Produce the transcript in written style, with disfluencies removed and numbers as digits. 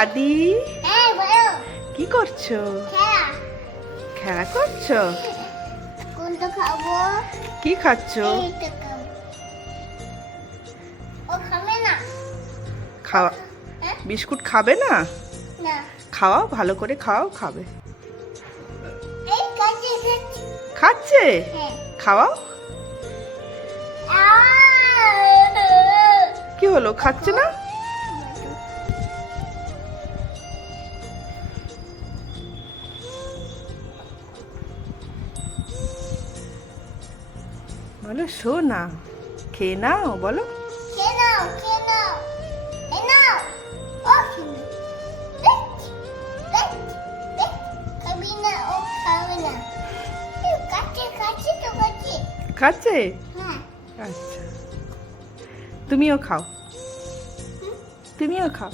আদি কি করছো? খেলা করছো? কোনটা খাবো? কি খাচ্ছো? এইটা খাবো। ও খাবে না? খাওয়া হ্যাঁ? বিস্কুট খাবে না? না। খাওয়াও, ভালো করে খাওয়াও, খাবে। এই কাছে কাছে। খাচ্ছে? হ্যাঁ। খাওয়াও। কি হলো, খাচ্ছে না? বলো শোনা, খেয়ে নাও, বলো। খেয়ে নাও, খেয়ে নাও। এই নাও। ও শুনে। খাবি না, ও খাবে না। কাছে কাছে তো কাছে। খাচ্ছে? হ্যাঁ। আচ্ছা, তুমিও খাও, তুমিও খাও।